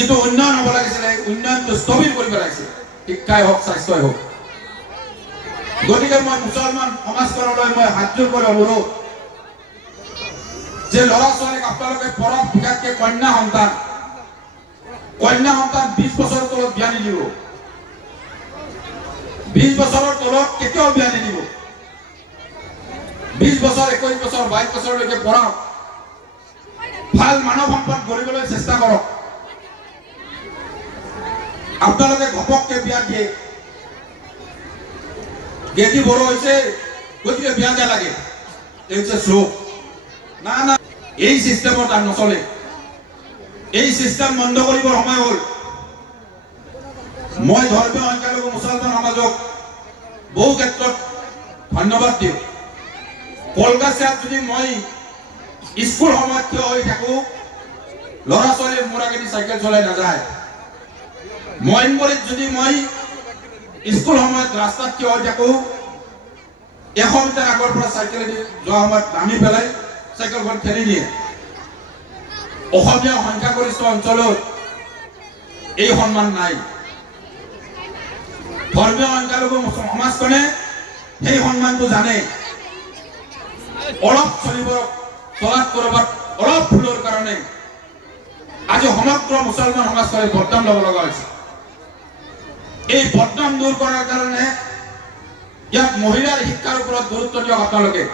যিটো উন্নয়ন হ'ব লাগিছিলে উন্নয়নটো স্থবিৰ কৰি পেলাইছে, শিক্ষাই হওক স্বাস্থ্যই হওক। গতিকে মই মুছলমান সমাজখনলৈ মই হাতযোৰ কৰি অনুৰোধ যে ল'ৰা ছোৱালীক আপোনালোকে পঢ়ক, বিশেষকৈ কন্যা সন্তান 20 বছৰৰ তলত বিয়া নিদিব, 20 বছৰৰ তলত কেতিয়াও বিয়া নিদিব। 20 বছৰ 21 বছৰ 22 বছৰলৈকে পঢ়াওক, ভাল মানৱ সম্পদ গঢ়িবলৈ চেষ্টা কৰক। আপোনালোকে ঘপককে বিয়া দিয়ে, গেদি বড় হৈছে গতিকে বিয়া দিয়া লাগে, এই হচ্ছে শ্লোক। না না, এই সিস্টেমত আর নচলে। এই সিস্টেম বন্ধ কৰিবৰ সময় হ'ল। মই ধৰ্মীয় সংখ্যালঘু মুছলমান সমাজক বহু ক্ষেত্ৰত ধন্যবাদ দিওঁ। কলকাতাত যদি মই স্কুল সময়ত থিয় হৈ থাকো, ল'ৰা ছোৱালীয়ে মোৰ আগেদি চাইকেল চলাই নাযায়। মইনবৰীত যদি মই স্কুল সময়ত ৰাস্তাত থিয় হৈ থাকো, 100 মিটাৰ আগৰ পৰা চাইকেলেদি যোৱা সময়ত নামি পেলাই চাইকেলখন ঠেলি দিয়ে। অসমীয়া সংখ্যাগৰিষ্ঠ অঞ্চলত এই সন্মান নাই। ধৰ্মীয় সংখ্যালঘু সমাজখনে সেই সন্মানটো জানে। অলপ চলাত কৰবাত অলপ ভুলৰ কাৰণে আজি সমগ্ৰ মুছলমান সমাজখনে বদনাম ল'ব লগা হৈছে। এই বদনাম দূৰ কৰাৰ কাৰণে ইয়াত মহিলাৰ শিক্ষাৰ ওপৰত গুৰুত্ব দিয়ক আপোনালোকে,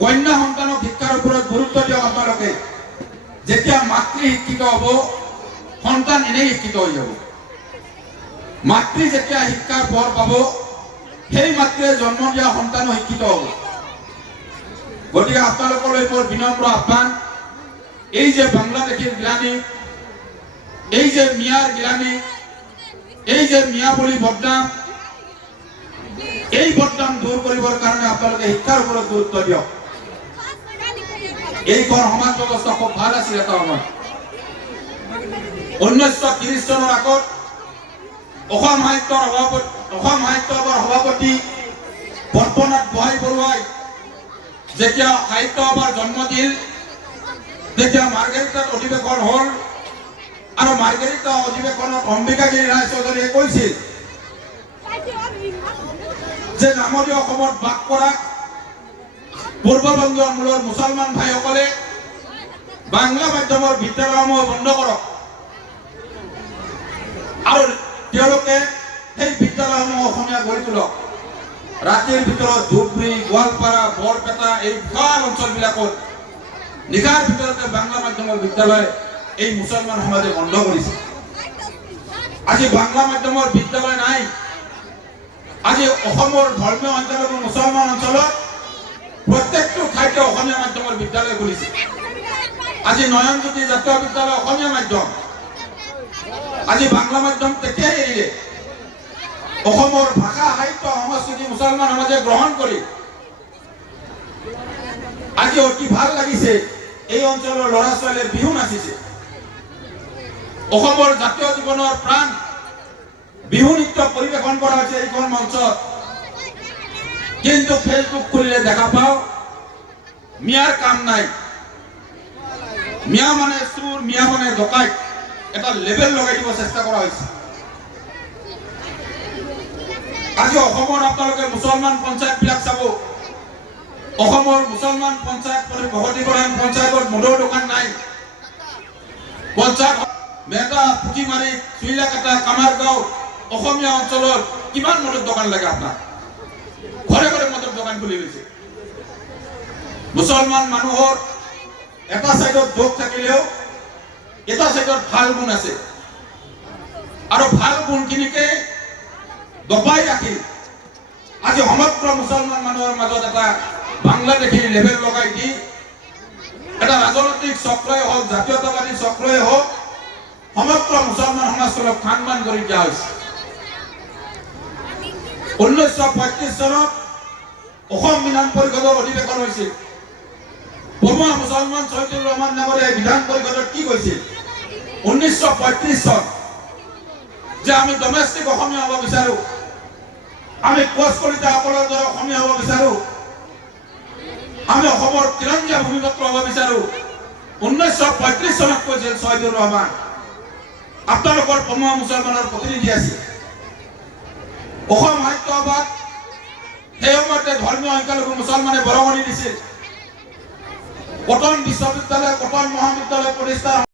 কন্যা সন্তানক শিক্ষাৰ ওপৰত গুৰুত্ব দিয়ক আপোনালোকে। যেতিয়া মাতৃ শিক্ষিত হ'ব, সন্তান এনেই শিক্ষিত হৈ যাব। মাতৃ যেতিয়া শিক্ষাৰ পৰ পাব, সেই মাতৃয়ে জন্ম দিয়া সন্তানো শিক্ষিত হ'ব। গতিকে আপোনালোকলৈ মোৰ বিনম্ৰ আহ্বান, এই যে বাংলাদেশীৰ গিলানী, এই যে মিয়াৰ গিলানী, এই যে মিয়া বুলি বদনাম, এই বদনাম দূৰ কৰিবৰ কাৰণে আপোনালোকে শিক্ষাৰ ওপৰত গুৰুত্ব দিয়ক। এইখন সমাজ ব্যৱস্থা খুব ভাল আছিল এটা সময়। 1930 চনৰ আগত অসম সাহিত্যৰ সভাপতি পদ্মনাথ গোহাঁই বৰুৱাই যেতিয়া সাহিত্য সভাৰ জন্ম দিল, তেতিয়া মাৰ্ঘেৰিটাত অধিৱেশন হ'ল আৰু মাৰ্ঘেৰিটা অধিৱেশনত অম্বিকাগিৰি ৰায় চৌধুৰীয়ে কৈছিল যে নামনি অসমত বাস কৰা পূৰ্ববংগীয় মূলৰ মুছলমান ভাইসকলে বাংলা মাধ্যমৰ বিদ্যালয়সমূহ বন্ধ কৰক আৰু তেওঁলোকে সেই বিদ্যালয়সমূহ অসমীয়া গঢ়ি তোলক। ৰাতিৰ ভিতৰত ধুবুৰী, গোৱালপাৰা, বৰপেটা এই বিশাল অঞ্চলবিলাকত নিশাৰ ভিতৰতে বাংলা মাধ্যমৰ বিদ্যালয় এই মুছলমান সমাজে বন্ধ কৰিছে। আজি বাংলা মাধ্যমৰ বিদ্যালয় নাই। আজি অসমৰ ধৰ্মীয় সংখ্যালঘু মুছলমান অঞ্চলত প্ৰত্যেকটো ঠাইতে অসমীয়া মাধ্যমৰ বিদ্যালয় খুলিছে। আজি নয়নজ্যোতি জাতীয় বিদ্যালয় অসমীয়া মাধ্যম, আজি বাংলা মাধ্যম তেতিয়াই এৰিলে। অসমৰ ভাষা সাহিত্য সংস্কৃতি মুছলমান সমাজে গ্ৰহণ কৰি আজি অতি ভাল লাগিছে। এই অঞ্চলৰ ল'ৰা ছোৱালীয়ে বিহু নাচিছে। অসমৰ জাতীয় জীৱনৰ প্ৰাণ বিহু নৃত্য পৰিৱেশন কৰা হৈছে এইখন মঞ্চত। কিন্তু ফেচবুক খুলিলে দেখা পাওঁ মিয়াৰ কাম নাই। মিয়া মানে চুৰ, মিয়া মানে ডকাইত, এটা লেবেল লগাই দিব চেষ্টা কৰা হৈছে। আজি অসমৰ আপোনালোকে মুছলমান পঞ্চায়তবিলাক চাব। অসমৰ মুছলমান পঞ্চায়ত ভগতীকৰণ পঞ্চায়তত মদৰ দোকান নাই। পঞ্চায়ত মেটা, পুঠিমাৰী, চুইলাকাটা, কামাৰগাঁও অসমীয়া অঞ্চলত কিমান মদৰ দোকান লাগে আপোনাক? ঘৰে ঘৰে মদৰ দোকান খুলি লৈছে। মুছলমান মানুহৰ এটা চাইডত দোষ থাকিলেও এটা চাইডত ভাল গুণ আছে আৰু ভাল গুণখিনিকে দবাই ৰাখি আজি সমগ্ৰ মুছলমান মানুহৰ মাজত এটা বাংলাদেশীৰ লেবেল লগাই দি এটা ৰাজনৈতিক চক্ৰই হওক, জাতীয়তাবাদী চক্ৰই হওক, সমগ্ৰ মুছলমান সমাজখনক খানমান কৰি দিয়া হৈছে। 1935 চনত অসম বিধান পৰিষদৰ অধিৱেশন হৈছিল। পমা মুছলমান চৈয়দুৰ ৰহমান নামেৰে বিধান পৰিষদত কি কৈছিল 1935 চন যে আমি ডমেষ্টিক অসমীয়া হ'ব বিচাৰো, আমি কোচ কলিতাসকলৰ দৰে অসমীয়া হ'ব বিচাৰো, আমি অসমৰ তিৰংগীয়া ভূমিপুত্ৰ হ'ব বিচাৰো। 1935 চনত কৈছিল চৈয়দুৰ ৰহমান। আপোনালোকৰ পমুৱা মুছলমানৰ প্ৰতিনিধি আছিল অসম সাহিত্য সভাত সেই সময়তে ধৰ্মীয় সংখ্যালঘু মুছলমানে বৰঙণি দিছিল কটন বিশ্ববিদ্যালয় কটন মহাবিদ্যালয় প্ৰতিষ্ঠা